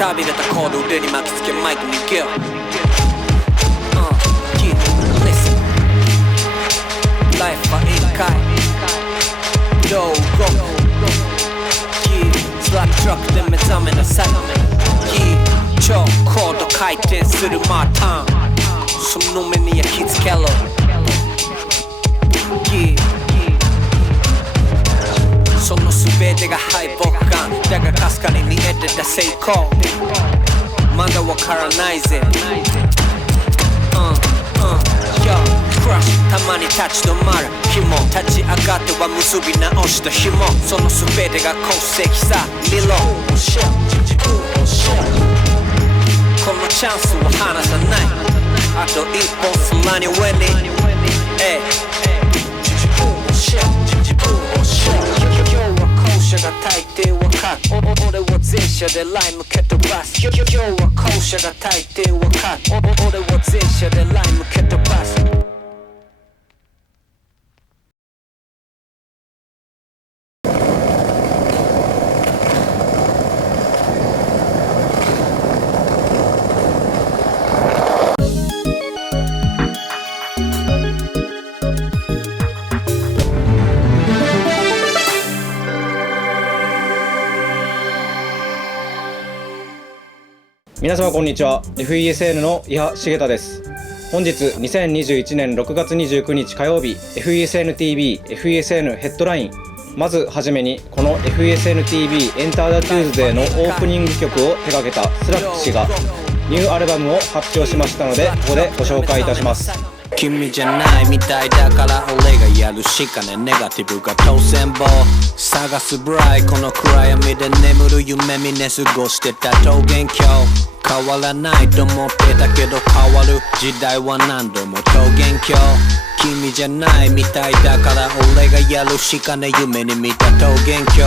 旅型コード腕に巻きつけマイクにギュッListen Life は一回どう動くスラックトラックで目覚めなさい超高度回転するマーターンその目に焼き付けろその全てが敗北感だがかすかに見えてた成功まだわからないぜYo, crush たまに立ち止まる紐立ち上がっては結び直した紐その全てが功績さ見ろこのチャンスを離さないあと一歩空に上に今日は後者が大抵わかる俺は前者でライム蹴飛ばす今日は後者が大抵わかる俺は前者でライム蹴飛ばす皆様こんにちは。 FESN の伊波重太です。本日2021年6月29日火曜日 FESN-TV FESN ヘッドライン。まずはじめにこの FESN-TV エンター・ザ・チューズデーのオープニング曲を手掛けたスラック氏がニューアルバムを発表しましたのでここでご紹介いたします。君じゃないみたいだから俺がやるしかねネガティブが当選棒探すブライこの暗闇で眠る夢見寝過ごしてた桃源郷変わらないと思ってたけど変わる時代は何度も桃源郷君じゃないみたいだから俺がやるしかね夢に見た桃源郷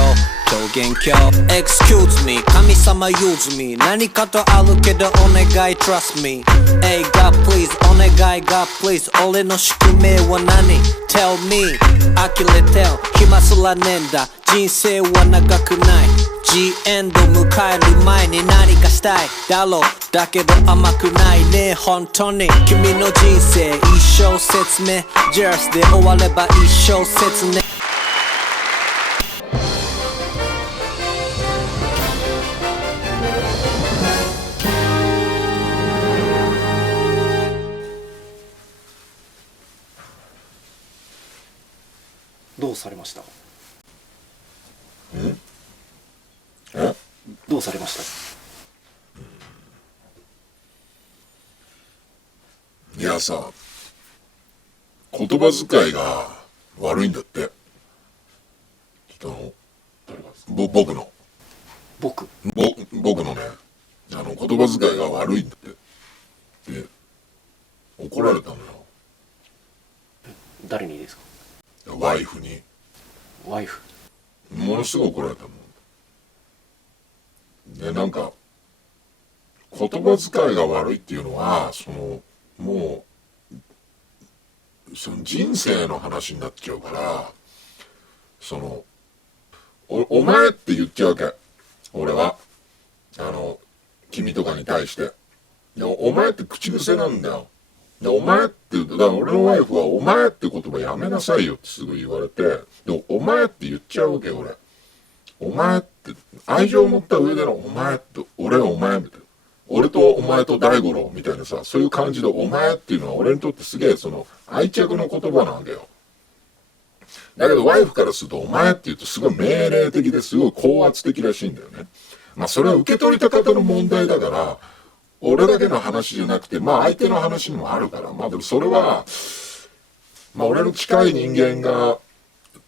Excuse me 神様 use me 何かとあるけどお願い Trust me Hey God please お願い God please 俺の宿命は何 Tell me 呆れてる暇すらねえんだ人生は長くない G エンド迎える前に何かしたいだろうだけど甘くないね本当に君の人生一生説明 Just で終われば一生説明どうされました？どうされました？いやさ、言葉遣いが悪いんだって。人の、僕の。僕のね、言葉遣いが悪いんだって。で、怒られたのよ。誰にですか？ワイフに。ワイフ？ものすごい怒られたもん。で、なんか、言葉遣いが悪いっていうのは、もう、その人生の話になっちゃうから、お前って言っちゃうわけ。俺は。君とかに対して。でお前って口癖なんだよ。でお前って言うと、だから俺のワイフはお前って言葉やめなさいよってすぐ言われて、でお前って言っちゃうわけよ、俺。お前って、愛情を持った上でのお前って、俺はお前みたいな。俺とお前と大五郎みたいなさ、そういう感じでお前っていうのは俺にとってすげえ愛着の言葉なわけよ。だけどワイフからするとお前って言うとすごい命令的ですごい高圧的らしいんだよね。まあそれは受け取り方の問題だから、俺だけの話じゃなくて、まあ相手の話にもあるから、まあでもそれは、まあ俺の近い人間が、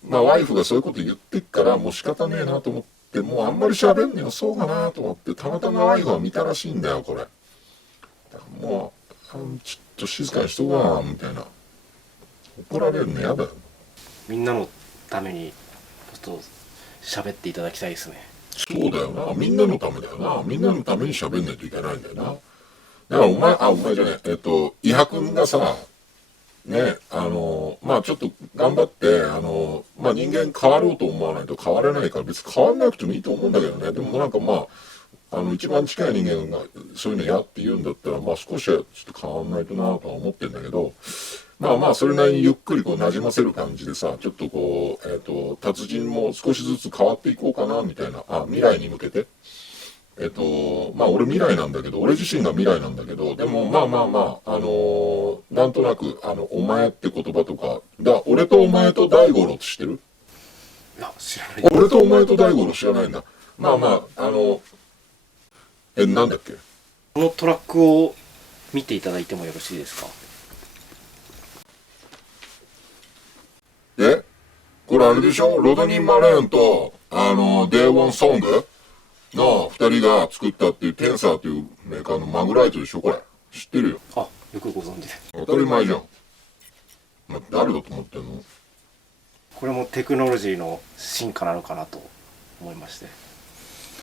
まあワイフがそういうこと言ってっからもう仕方ねえなと思って、もうあんまり喋んねよそうかなと思って、たまたまワイフは見たらしいんだよ、これ。だからもう、ちょっと静かにしとこうな、みたいな。怒られるの嫌だよ。みんなのためにちょっと喋っていただきたいですね。そうだよな。みんなのためだよな。みんなのために喋んないといけないんだよな。だからお前じゃねえ。伊波くんがさ、ね、まあちょっと頑張って、まあ人間変わろうと思わないと変われないから別に変わんなくてもいいと思うんだけどね。でもなんかまあ、一番近い人間がそういうのやって言うんだったら、まあ少しはちょっと変わんないとなとは思ってんだけど、まあまあそれなりにゆっくりこう馴染ませる感じでさ、ちょっとこう、達人も少しずつ変わっていこうかなみたいな、未来に向けて。まあ俺未来なんだけど、俺自身が未来なんだけど、でもまあまあまあ、なんとなく、お前って言葉とか、俺とお前と大五郎って知ってる？いや、知らない。俺とお前と大五郎知らないんだ。まあまあ、なんだっけ？このトラックを見ていただいてもよろしいですか？これあれでしょ？ロドニー・マレーンと、デーウォン・ソングの二人が作ったっていうテンサーというメーカーのマグライトでしょこれ。知ってるよ。あ、よくご存知で。当たり前じゃん。誰だと思ってんの？これもテクノロジーの進化なのかなと思いまして。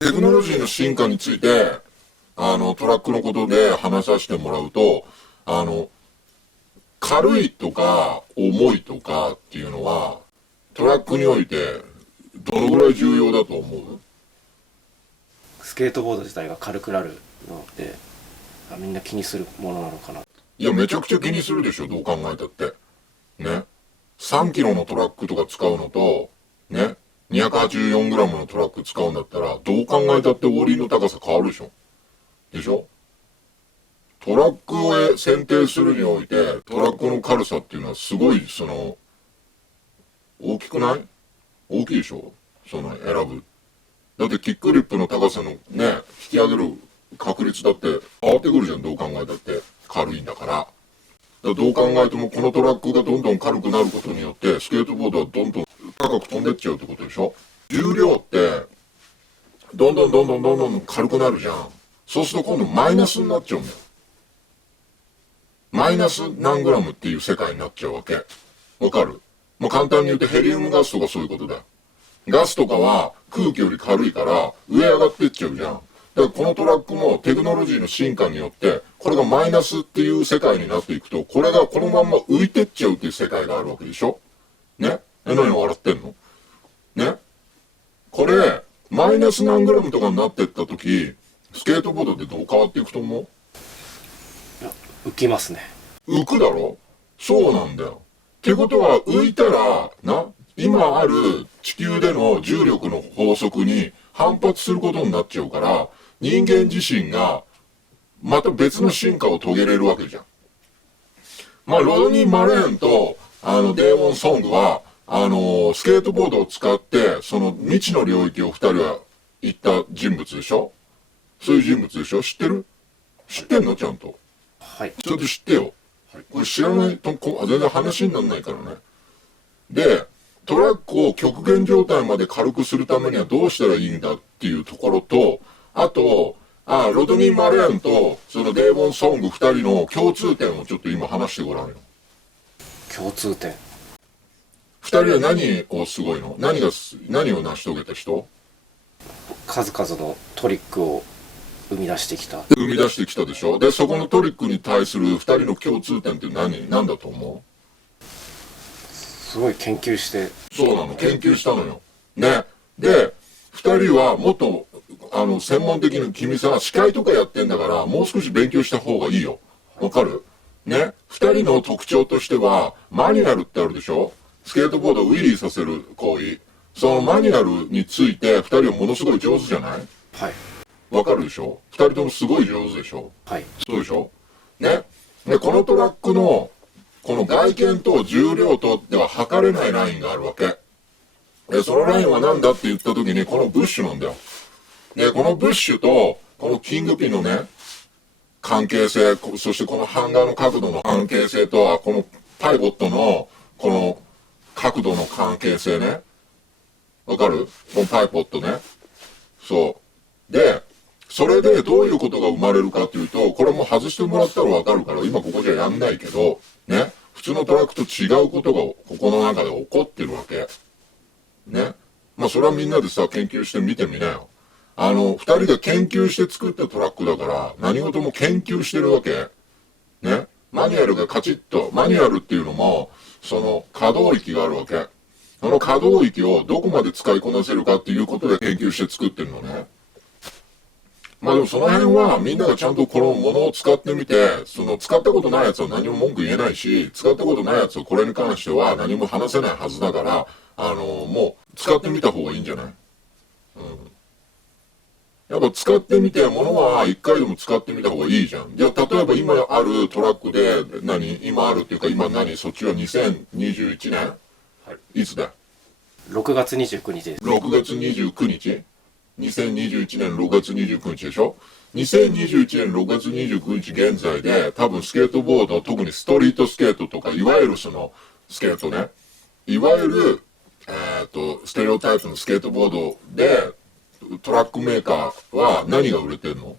テクノロジーの進化について、トラックのことで話させてもらうと、軽いとか重いとかっていうのは、トラックにおいてどのぐらい重要だと思う？スケートボード自体が軽くなるので、みんな気にするものなのかな。いや、めちゃくちゃ気にするでしょ、どう考えたって。ね。3キロのトラックとか使うのと、ね。284グラムのトラック使うんだったら、どう考えたってオーリーの高さ変わるでしょ。でしょ？トラックを選定するにおいて、トラックの軽さっていうのはすごい、大きくない？大きいでしょ？選ぶ。だってキックリップの高さのね、引き上げる確率だって変わってくるじゃん、どう考えたって。軽いんだから。だからどう考えてもこのトラックがどんどん軽くなることによって、スケートボードはどんどん高く飛んでっちゃうってことでしょ？重量って、どんどん軽くなるじゃん。そうすると今度マイナスになっちゃうんだよ。マイナス何グラムっていう世界になっちゃうわけ。わかる？もう簡単に言うとヘリウムガスとかそういうことだよ。ガスとかは空気より軽いから上上がってっちゃうじゃん。だからこのトラックもテクノロジーの進化によって、これがマイナスっていう世界になっていくと、これがこのまんま浮いてっちゃうっていう世界があるわけでしょ？ね？何笑ってんの？ね？これ、マイナス何グラムとかになってった時、スケートボードってどう変わっていくと思う？浮きますね。浮くだろ？そうなんだよ。ってことは浮いたら、今ある地球での重力の法則に反発することになっちゃうから、人間自身がまた別の進化を遂げれるわけじゃん。まあ、ロドニー・マレーンと、デーモン・ソングは、スケートボードを使って、その未知の領域を二人は行った人物でしょ？そういう人物でしょ？知ってる？知ってんの？ちゃんと。はい。ちょっと知ってよ。これ知らないと全然話にならないからね。で、トラックを極限状態まで軽くするためにはどうしたらいいんだっていうところと、あと、ロドニー・マレーンとそのデーモン・ソング二人の共通点をちょっと今話してごらんよ。共通点。二人は何をすごいの？何を成し遂げた人？数々のトリックを生み出してきたでしょ？で、そこのトリックに対する二人の共通点って何だと思う？すごい研究して。そうなの、研究したのよ。ね。で、二人はもっと、専門的に君さ、司会とかやってんだから、もう少し勉強した方がいいよ。わかる？ね。二人の特徴としては、マニュアルってあるでしょ？スケートボードをウィリーさせる行為。そのマニュアルについて、二人はものすごい上手じゃない？はい。わかるでしょ？二人ともすごい上手でしょ？はい。そうでしょ？ね。で、このトラックの、この外見と重量とでは測れないラインがあるわけ。で、そのラインは何だって言った時に、このブッシュなんだよ。で、このブッシュと、このキングピンのね、関係性、そしてこのハンガーの角度の関係性と、このパイボットの、この角度の関係性ね。わかる？このパイポットね。そう。で、それでどういうことが生まれるかっていうと、これも外してもらったらわかるから、今ここじゃやんないけど、ね。普通のトラックと違うことがここの中で起こってるわけ。ね。まあそれはみんなでさ、研究してみてみなよ。二人が研究して作ったトラックだから、何事も研究してるわけ。ね。マニュアルがカチッと、マニュアルっていうのも、その可動域があるわけ。その可動域をどこまで使いこなせるかっていうことで研究して作ってるのね。まあでもその辺はみんながちゃんとこのものを使ってみて、その使ったことないやつは何も文句言えないし、使ったことないやつはこれに関しては何も話せないはずだから、もう使ってみた方がいいんじゃない？やっぱ使ってみて、ものは一回でも使ってみた方がいいじゃん。じゃあ例えば今あるトラックで、今あるっていうかそっちは2021年？はい。いつだよ。6月29日です。6月29日2021年6月29日でしょ。2021年6月29日現在で多分スケートボード、特にストリートスケートとか、いわゆるそのスケートね、いわゆる、ステレオタイプのスケートボードでトラックメーカーは何が売れてんの？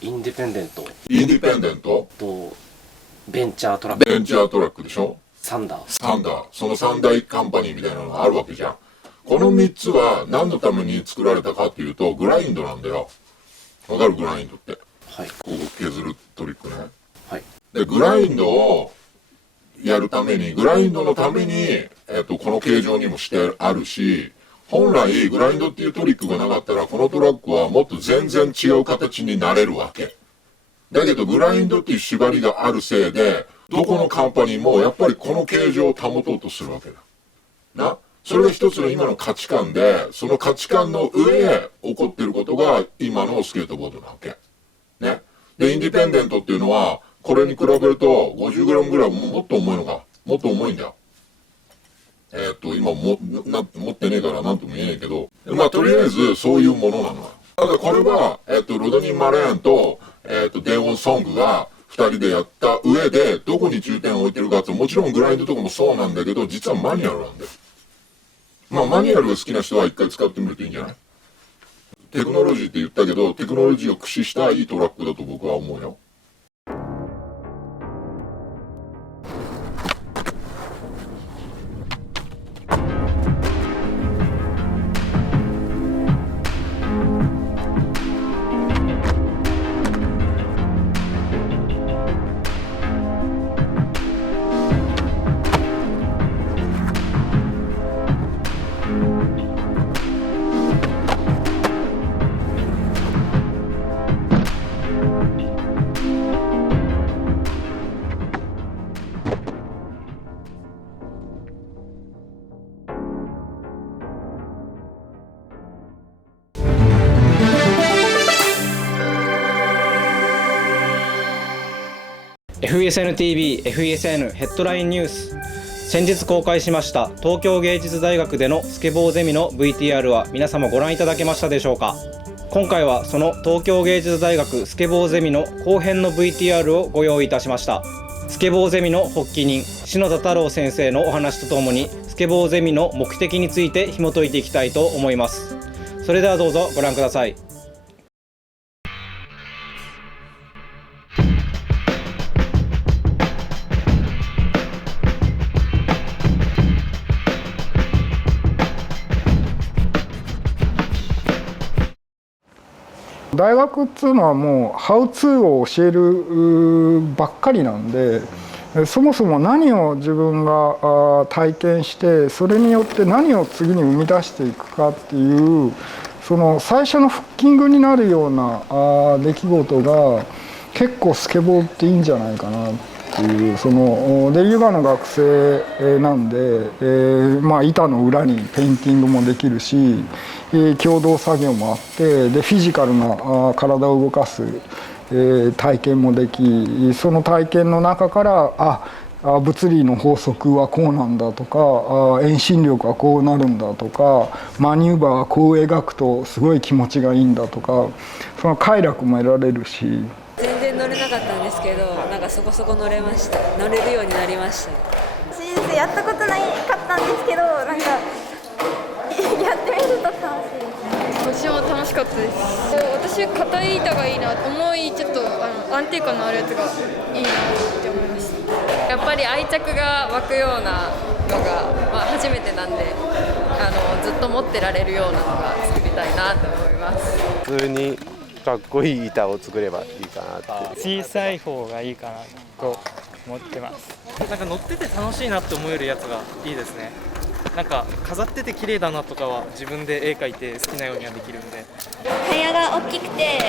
インディペンデントとベンチャートラックでしょ。サンダー。その三大カンパニーみたいなのがあるわけじゃん。この3つは何のために作られたかっていうと、グラインドなんだよ。わかる？グラインドって。はい。ここ削るトリックね。はい。で、グラインドをやるために、グラインドのために、この形状にもしてあるし、本来グラインドっていうトリックがなかったら、このトラックはもっと全然違う形になれるわけ。だけど、グラインドっていう縛りがあるせいで、どこのカンパニーもやっぱりこの形状を保とうとするわけだ。な。それが一つの今の価値観で、その価値観の上で起こっていることが今のスケートボードなわけ。ね。で、インディペンデントっていうのは、これに比べると 50g ぐらいもっと重いのか。もっと重いんだよ。今持ってねえからなんとも言えねえけど、まあとりあえずそういうものなのよ。だからこれは、ロドニー・マレーンと、デーゴン・ソングが二人でやった上で、どこに重点を置いてるかって、もちろんグラインドとかもそうなんだけど、実はマニュアルなんだよ。まあマニュアルが好きな人は一回使ってみるといいんじゃない？テクノロジーって言ったけど、テクノロジーを駆使したいいトラックだと僕は思うよ。FESN-TV、FESN ヘッドラインニュース。先日公開しました東京芸術大学でのスケボーゼミの VTR は皆様ご覧いただけましたでしょうか。今回はその東京芸術大学スケボーゼミの後編の VTR をご用意いたしました。スケボーゼミの発起人篠田太郎先生のお話とともにスケボーゼミの目的について紐解いていきたいと思います。それではどうぞご覧ください。大学っていうのはもうハウツーを教えるばっかりなんで、そもそも何を自分が体験してそれによって何を次に生み出していくかっていうその最初のフッキングになるような出来事が結構スケボーっていいんじゃないかなっていうそのでヨガの学生なんで、まあ板の裏にペインティングもできるし共同作業もあってでフィジカルな体を動かす体験もできその体験の中から物理の法則はこうなんだとか遠心力はこうなるんだとかマニューバーはこう描くとすごい気持ちがいいんだとかその快楽も得られるし全然乗れなかったんですけどなんかそこそこ乗れました乗れるようになりました私やったことないかったんですけどなんかやってみると楽しいです私も楽しかったです私硬い板がいいな重いちょっと安定感のあるやつがいいなって思いましたやっぱり愛着が湧くようなのが、初めてなんでずっと持ってられるようなのが作りたいなと思います普通にかっこいい板を作ればいいかなって小さい方がいいかなと思ってますなんか乗ってて楽しいなって思えるやつがいいですねなんか飾ってて綺麗だなとかは自分で絵描いて好きなようにはできるんで。タイヤが大きくて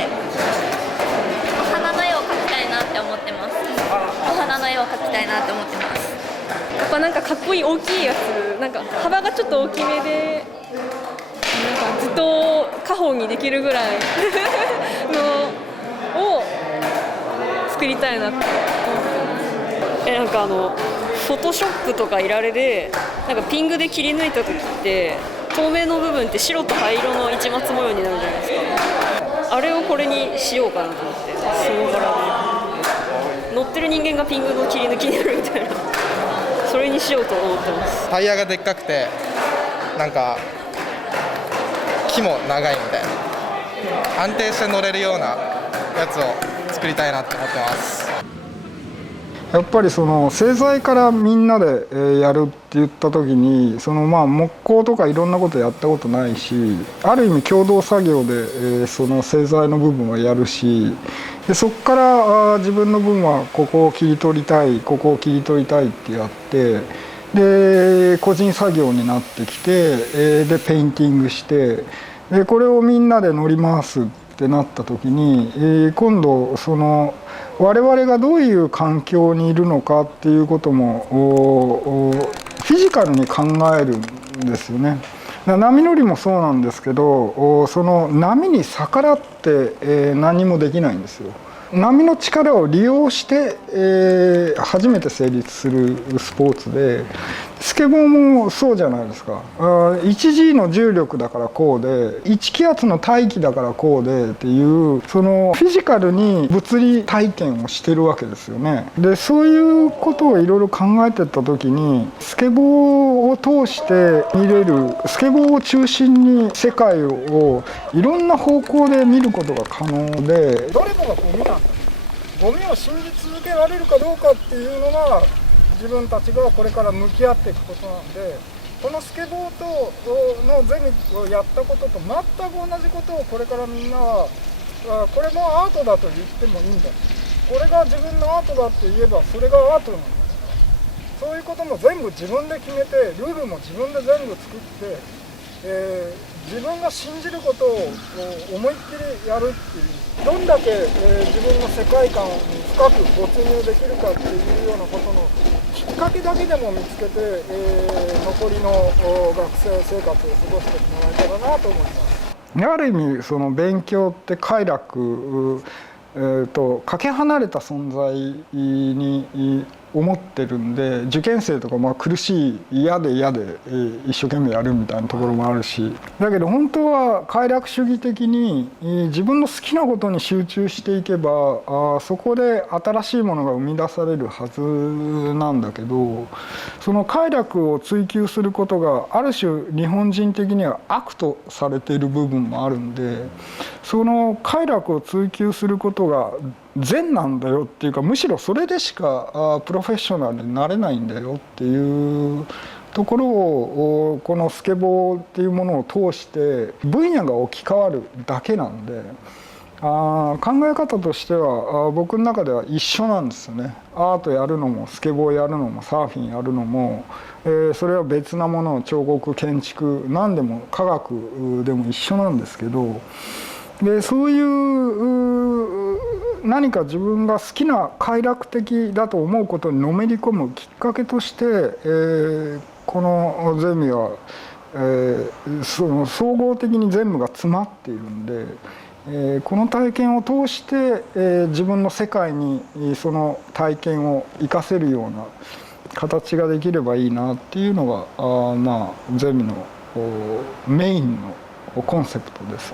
お花の絵を描きたいなって思ってます。お花の絵を描きたいなって思ってます。やっぱなんかかっこいい大きいやつ、なんか幅がちょっと大きめで、なんかずっと家宝にできるぐらいのを作りたいなって思ってます。なんかフォトショップとかいられでなんかピングで切り抜いた時って透明の部分って白と灰色の市松模様になるじゃないですか。あれをこれにしようかなと思って、その柄で乗ってる人間がピングの切り抜きになるみたいな、それにしようと思ってます。タイヤがでっかくてなんか木も長いみたいな安定して乗れるようなやつを作りたいなって思ってます。やっぱりその製材からみんなでやるって言った時にその木工とかいろんなことやったことないし、ある意味共同作業でその製材の部分はやるし、でそこから自分の分はここを切り取りたいここを切り取りたいってやって、で個人作業になってきて、でペインティングして、でこれをみんなで乗り回すってなった時に、今度その我々がどういう環境にいるのかっていうこともフィジカルに考えるんですよね。波乗りもそうなんですけど、その波に逆らって何もできないんですよ。波の力を利用して初めて成立するスポーツで、スケボーもそうじゃないですか。1G の重力だからこうで、1気圧の大気だからこうでっていう、そのフィジカルに物理体験をしてるわけですよね。でそういうことをいろいろ考えてった時に、スケボーを通して見れる、スケボーを中心に世界をいろんな方向で見ることが可能で、どれもがゴミなんだ。ゴミを信じ続けられるかどうかっていうのが自分たちがこれから向き合っていくことなんで、このスケボーとのゼミをやったことと全く同じことをこれからみんなはこれもアートだと言ってもいいんだ、これが自分のアートだって言えばそれがアートなんだ、そういうことも全部自分で決めて、ルールも自分で全部作って、自分が信じることを思いっきりやるっていう、どんだけ自分の世界観に深く没入できるかっていうようなことのきっかけだけでも見つけて、残りの学生生活を過ごしてもらえたらなと思います。ある意味その勉強って快楽とかけ離れた存在に思ってるんで、受験生とか苦しい、嫌で一生懸命やるみたいなところもあるし、だけど本当は快楽主義的に自分の好きなことに集中していけばそこで新しいものが生み出されるはずなんだけど、その快楽を追求することがある種日本人的には悪とされている部分もあるんで、その快楽を追求することが善なんだよっていうか、むしろそれでしかプロフェッショナルになれないんだよっていうところを、このスケボーっていうものを通して分野が置き換わるだけなんで、考え方としては僕の中では一緒なんですよね。アートやるのもスケボーやるのもサーフィンやるのも、それは別なもの、彫刻建築何でも科学でも一緒なんですけど、でそういう何か自分が好きな快楽的だと思うことにのめり込むきっかけとして、このゼミは、その総合的に全部が詰まっているんで、この体験を通して、自分の世界にその体験を生かせるような形ができればいいなっていうのがゼミのメインのコンセプトです。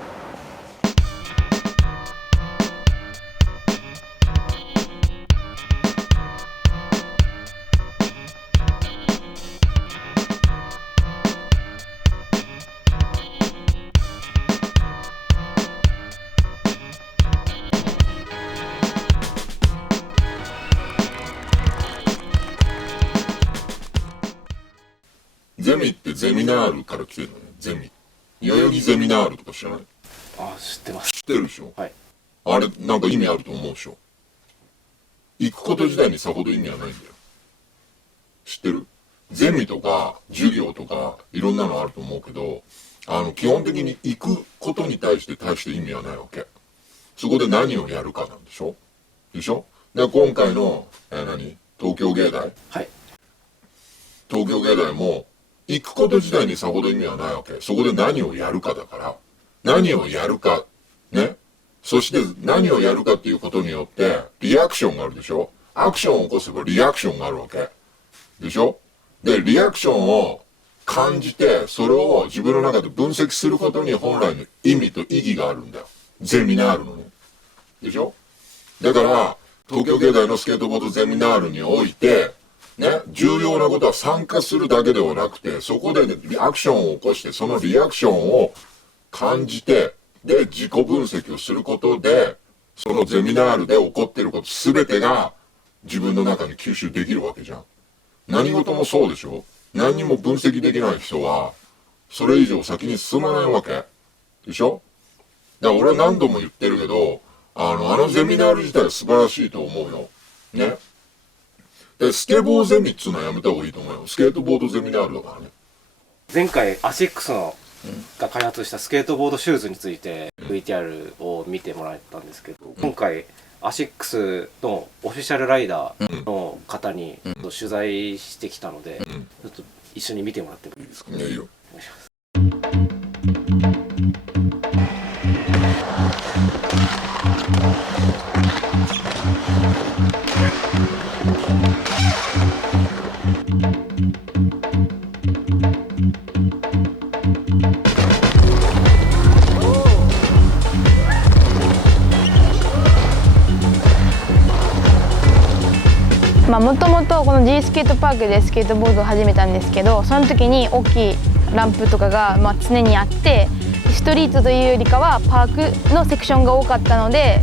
ゼミってゼミナールから来てるのね。ゼミ。代々木ゼミナールとか知らない？知ってます。知ってるでしょ？はい。あれ、なんか意味あると思うでしょ？行くこと自体にさほど意味はないんだよ。知ってる？ゼミとか授業とかいろんなのあると思うけど、基本的に行くことに対して大して意味はないわけ。そこで何をやるかなんでしょで、今回の、東京芸大、はい、東京芸大も行くこと自体にさほど意味はないわけ。そこで何をやるかだから、何をやるかね、そして何をやるかっていうことによってリアクションがあるでしょ。アクションを起こせばリアクションがあるわけでしょ。で、リアクションを感じて、それを自分の中で分析することに本来の意味と意義があるんだよ。ゼミナールのね。でしょ。だから、東京芸大のスケートボードゼミナールにおいて、ね、重要なことは参加するだけではなくて、そこで、ね、アクションを起こして、そのリアクションを感じて、で、自己分析をすることで、そのゼミナールで起こっていることすべてが自分の中に吸収できるわけじゃん。何事もそうでしょ。何にも分析できない人は、それ以上先に進まないわけ。でしょ。だから俺は何度も言ってるけど、ゼミナール自体は素晴らしいと思うよ。ね。で、スケボーゼミっつうのはやめた方がいいと思うよ。スケートボードゼミナールだからね。前回アシックスのが開発したスケートボードシューズについて VTR を見てもらったんですけど、今回アシックスのオフィシャルライダーの方に取材してきたので、ちょっと一緒に見てもらってもいいですか。いいよ。お願いします。もともとこの G スケートパークでスケートボードを始めたんですけど、その時に大きいランプとかが常にあって、ストリートというよりかはパークのセクションが多かったので、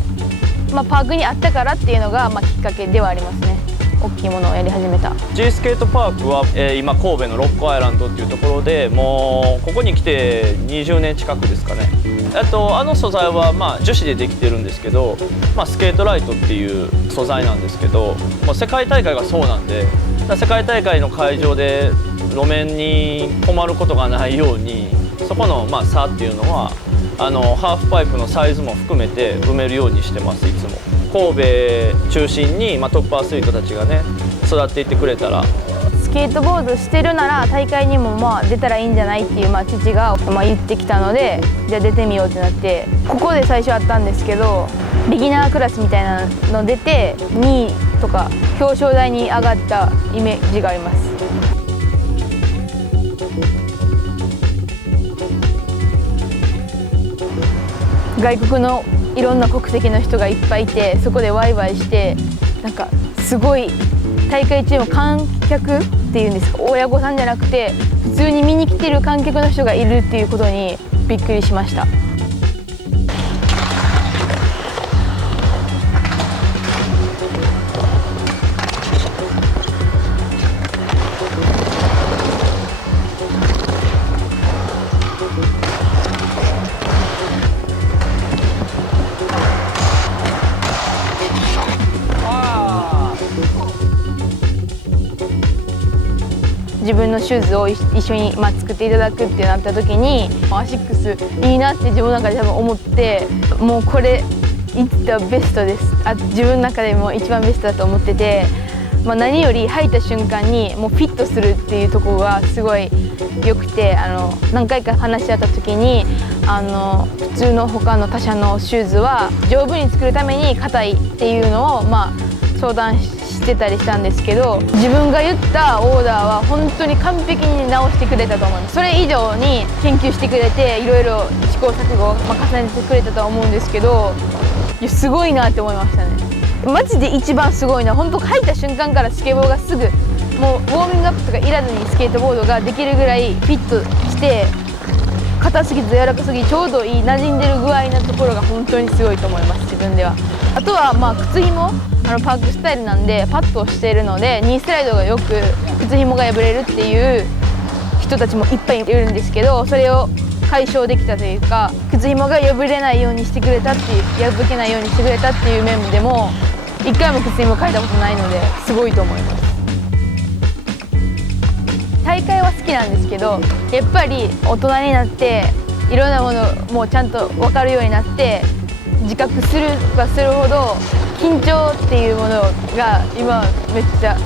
パークにあったからっていうのがきっかけではありますね。大きいものをやり始めた G スケートパークは、今神戸のロッコアイランドっていうところでもうここに来て20年近くですかね。あの素材は樹脂でできてるんですけど、スケートライトっていう素材なんですけど、もう世界大会がそうなんで、世界大会の会場で路面に困ることがないように、そこの差っていうのはハーフパイプのサイズも含めて埋めるようにしてます。いつも神戸中心に、トップアスリートたちがね育っていってくれたら。スケートボードしてるなら大会にも出たらいいんじゃないっていう父が言ってきたので、じゃあ出てみようってなって、ここで最初あったんですけど、ビギナークラスみたいなの出て2位とか表彰台に上がったイメージがあります。外国のいろんな国籍の人がいっぱいいて、そこでワイワイして、なんかすごい大会中も観客っていうんですか、親御さんじゃなくて普通に見に来てる観客の人がいるっていうことにびっくりしました。自分のシューズを一緒に作っていただくってなった時に、アシックスいいなって自分の中で多分思って、もうこれいったベストです。自分の中でも一番ベストだと思ってて、何より履いた瞬間にもうフィットするっていうところがすごい良くて、何回か話し合った時に普通の他の他社のシューズは丈夫に作るために硬いっていうのを相談してたりしたんですけど、自分が言ったオーダーは本当に完璧に直してくれたと思います。それ以上に研究してくれて、いろいろ試行錯誤を重ねてくれたとは思うんですけど、いやすごいなって思いましたね。マジで一番すごいのは本当履いた瞬間からスケボーがすぐもうウォーミングアップとかいらずにスケートボードができるぐらいフィットして、硬すぎず柔らかすぎちょうどいい馴染んでる具合なところが本当にすごいと思います、自分では。あとは靴ひもパークスタイルなんでパッとしているので、ニースライドがよく靴ひもが破れるっていう人たちもいっぱいいるんですけど、それを解消できたというか、靴ひもが破れないようにしてくれたっていう、破けないようにしてくれたっていう面でも一回も靴ひも変えたことないので、すごいと思います。大会は好きなんですけど、やっぱり大人になっていろんなものもちゃんと分かるようになって自覚するばするほど緊張っていうものが今めっちゃ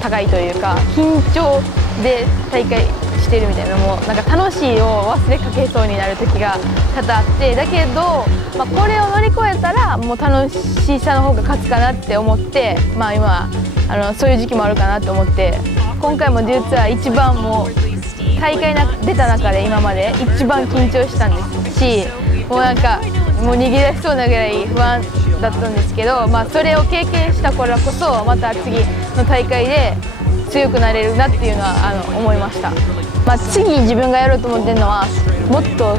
高いというか、緊張で大会してるみたいな、もうなんか楽しいを忘れかけそうになる時が多々あって、だけど、これを乗り越えたらもう楽しさの方が勝つかなって思って、今そういう時期もあるかなと思って、今回もデューツアー一番もう大会出た中で今まで一番緊張したんですし、もうなんかもう逃げ出しそうなぐらい不安だったんですけど、それを経験したからこそまた次の大会で強くなれるなっていうのは思いました。次自分がやろうと思ってるのはもっと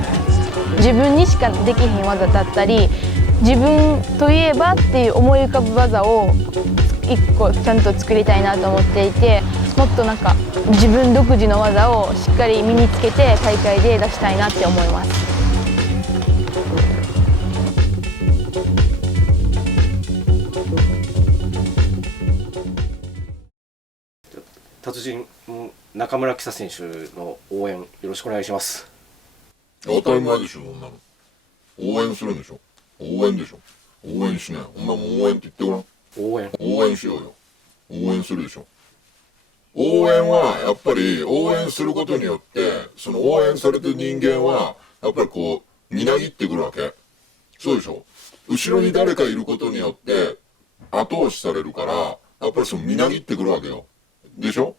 自分にしかできひん技だったり、自分といえばっていう思い浮かぶ技を1個ちゃんと作りたいなと思っていて、もっとなんか自分独自の技をしっかり身につけて大会で出したいなって思います。達人中村貴沙選手の応援よろしくお願いします。当たり前でしょ、そんなの。応援するんでしょ。応援でしょ。応援しない。お前も応援って言ってごらん。応援しようよ。応援するでしょ。応援はやっぱり応援することによって、その応援されてる人間はやっぱりこうみなぎってくるわけ。そうでしょ。後ろに誰かいることによって後押しされるから、やっぱりそのみなぎってくるわけよ。でしょ。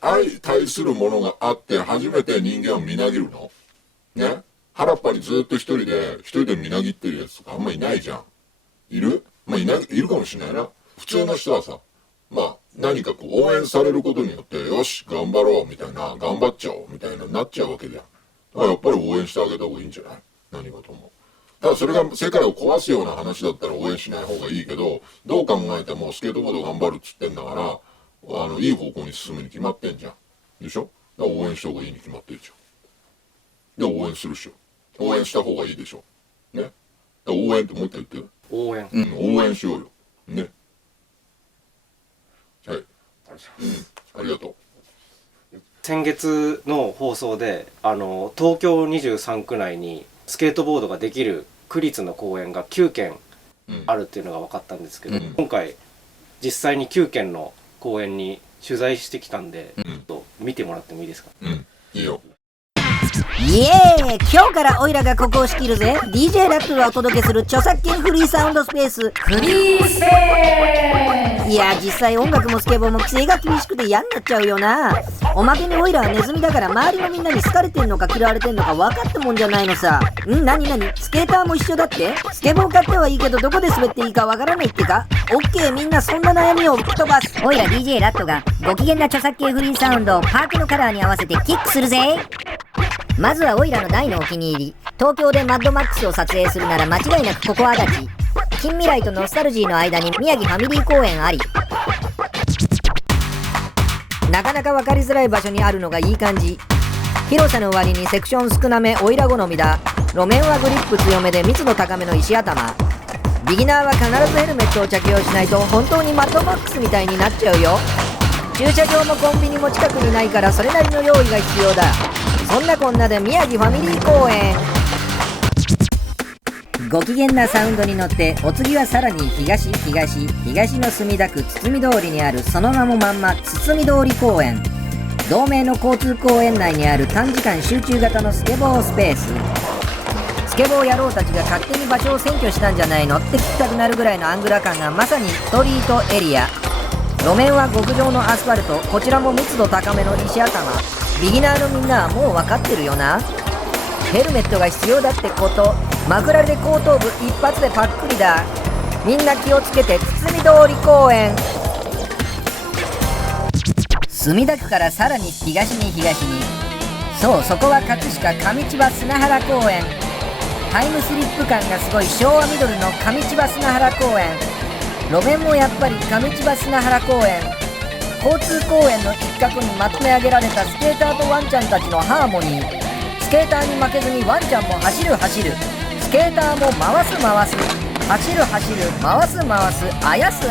相対するものがあって初めて人間はみなぎるのね。原っぱにずっと一人でみなぎってるやつとかあんまいないじゃん。いる？いるかもしれないな。普通の人はさ、何かこう応援されることによって、よし頑張ろうみたいな、頑張っちゃおうみたいななっちゃうわけじゃん。だからやっぱり応援してあげた方がいいんじゃない？何事も。ただそれが世界を壊すような話だったら応援しない方がいいけど、どう考えてもスケートボード頑張るっつってんだから、いい方向に進むに決まってんじゃん。でしょ？だから応援した方がいいに決まってるじゃん。で、応援するっしょ。応援した方がいいでしょ。ね。だから応援ってもう一回言って。応援。応援しようよ。ね。はい。ありがとう。先月の放送で、東京23区内にスケートボードができる区立の公園が9軒あるっていうのが分かったんですけど、今回実際に9軒の公園に取材してきたんで、ちょっと見てもらってもいいですか？いいよ。イエーイ！今日からオイラがここを仕切るぜ。 DJ ラックがお届けする著作権フリーサウンドスペースフリースペース。いや実際音楽もスケボーも規制が厳しくて嫌になっちゃうよな。おまけにオイラはネズミだから周りのみんなに好かれてんのか嫌われてんのか分かったもんじゃないのさ。なにスケーターも一緒だって？スケボー買ってはいいけどどこで滑っていいか分からないってか？オッケー、みんなそんな悩みを吹き飛ばす。オイラ DJ ラットがご機嫌な著作権フリーサウンドをパークのカラーに合わせてキックするぜ。まずはオイラの大のお気に入り、東京でマッドマックスを撮影するなら間違いなくここ足立。近未来とノスタルジーの間に宮城ファミリー公園あり。なかなか分かりづらい場所にあるのがいい感じ。広さの割にセクション少なめオイラ好みだ。路面はグリップ強めで密度高めの石頭。ビギナーは必ずヘルメットを着用しないと本当にマッドマックスみたいになっちゃうよ。駐車場もコンビニも近くにないからそれなりの用意が必要だ。そんなこんなで宮城ファミリー公園。ご機嫌なサウンドに乗ってお次はさらに東の墨田区堤通りにあるその名もまんま堤通り公園。同名の交通公園内にある短時間集中型のスケボースペース。スケボー野郎たちが勝手に場所を占拠したんじゃないのって聞きたくなるぐらいのアングラ感がまさにストリートエリア。路面は極上のアスファルト、こちらも密度高めの石頭。ビギナーのみんなはもう分かってるよな。ヘルメットが必要だってこと。枕で後頭部一発でパックリだ。みんな気をつけて。堤通り公園。墨田区からさらに東にそう、そこは葛飾上千葉砂原公園。タイムスリップ感がすごい昭和ミドルの上千葉砂原公園。路面もやっぱり上千葉砂原公園。交通公園の一角にまとめ上げられたスケーターとワンちゃんたちのハーモニー。スケーターに負けずにワンちゃんも走る。スケーターも回す。走る。回す。あやす。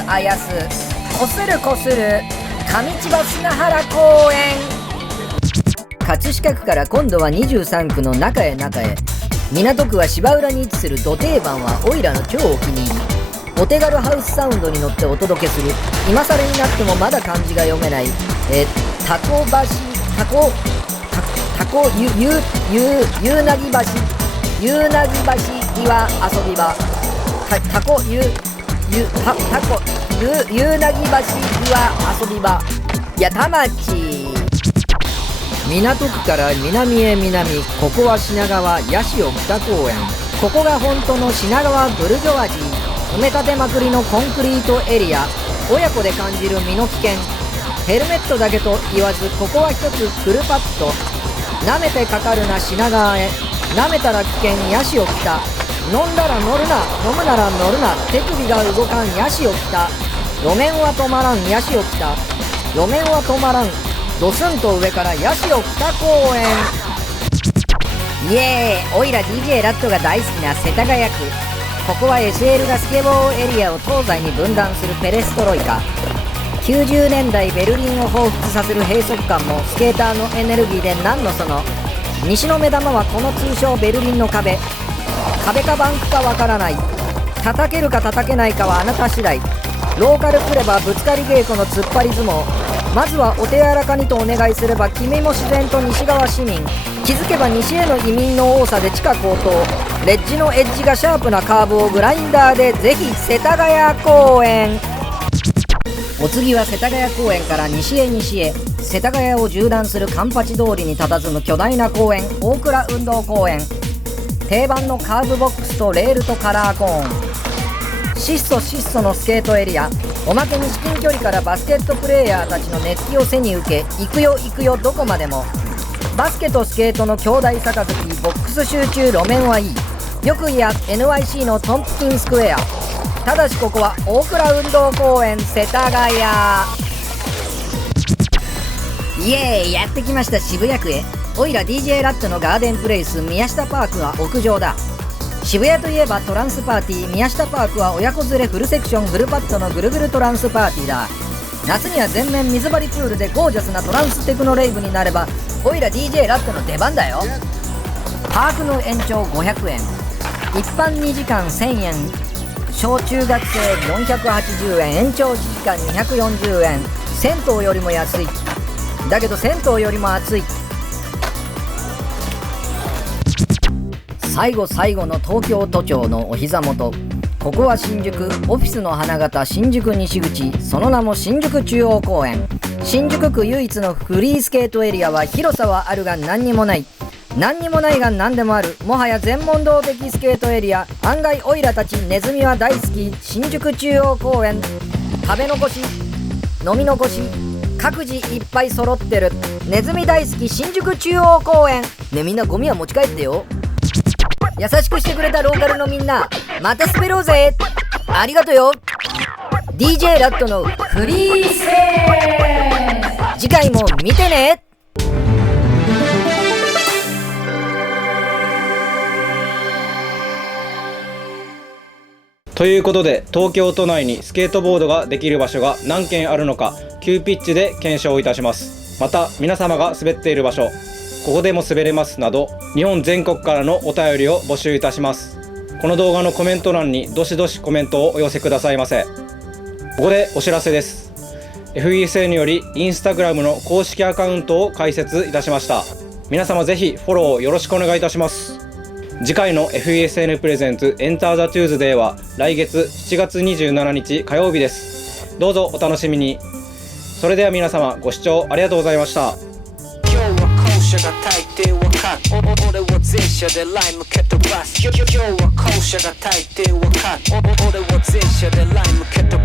こする。上千葉砂原公園。葛飾区から今度は23区の中へ港区は芝浦に位置するど定番はオイラの超お気に入り。お手軽ハウスサウンドに乗ってお届けする、今更になってもまだ漢字が読めない、たこなぎ橋岩遊び場、ゆなぎ橋岩遊び場、や田町。港区から南へ南、ここは品川八潮北公園。ここが本当の品川ブルジョワジー。埋め立てまくりのコンクリートエリア。親子で感じる身の危険。ヘルメットだけと言わず、ここは一つフルパッド。舐めてかかるな品川へ。舐めたら危険八潮北。飲んだら乗るな、飲むなら乗るな、手首が動かん八潮北。路面は止まらん八潮北。路面は止まらん。ドスンと上から八潮北公園。イエーイ、おいら DJ ラットが大好きな世田谷区。ここは SL がスケボーエリアを東西に分断するペレストロイカ。90年代ベルリンを彷彿させる閉塞感もスケーターのエネルギーで何のその。西の目玉はこの通称ベルリンの壁。壁かバンクかわからない。叩けるか叩けないかはあなた次第。ローカルクレバぶつかり稽古の突っ張り相撲。まずはお手柔らかにとお願いすれば君も自然と西側市民。気づけば西への移民の多さで地価高騰。レッジのエッジがシャープなカーブをグラインダーでぜひ世田谷公園。お次は世田谷公園から西へ世田谷を縦断するカンパチ通りに佇む巨大な公園、大倉運動公園。定番のカーブボックスとレールとカラーコーン。質素のスケートエリア。おまけに至近距離からバスケットプレーヤーたちの熱気を背に受け、行くよどこまでも。バスケとスケートの兄弟杯、ボックス集中、路面はいい。よく言や NYC のトンプキンスクエア。ただしここは大倉運動公園世田谷。イエーイ、やってきました渋谷区へ。おいら DJ ラットのガーデンプレイス宮下パークは屋上だ。渋谷といえばトランスパーティー、宮下パークは親子連れフルセクションフルパッドのぐるぐるトランスパーティーだ。夏には全面水張りプールでゴージャスなトランステクノレイブになればおいら DJ ラットの出番だよ。パークの延長500円、一般2時間1000円、小中学生480円、延長1時間240円。銭湯よりも安い。だけど銭湯よりも暑い。最後の東京都庁のお膝元。ここは新宿、オフィスの花形新宿西口、その名も新宿中央公園。新宿区唯一のフリースケートエリアは広さはあるが何にもない。何にもないが何でもある。もはや全問答的スケートエリア。案外オイラたちネズミは大好き。新宿中央公園。食べ残し、飲み残し、各自いっぱい揃ってる。ネズミ大好き新宿中央公園。ね、みんなゴミは持ち帰ってよ。優しくしてくれたローカルのみんな、また滑ろうぜ。ありがとよ。 DJ ラットのフリースペース、次回も見てね。ということで、東京都内にスケートボードができる場所が何件あるのか急ピッチで検証いたします。また皆様が滑っている場所、ここでも滑れますなど日本全国からのお便りを募集いたします。この動画のコメント欄にどしどしコメントをお寄せくださいませ。ここでお知らせです。 FESN よりインスタグラムの公式アカウントを開設いたしました。皆様ぜひフォローよろしくお願いいたします。次回の FESN プレゼンツエンターザトゥーズデーは来月7月27日火曜日です。どうぞお楽しみに。それでは皆様ご視聴ありがとうございました。車が大抵わかる。俺は前車でライム蹴飛ばす。今日は後車が大抵わかる。俺は前車でライム蹴飛ばす。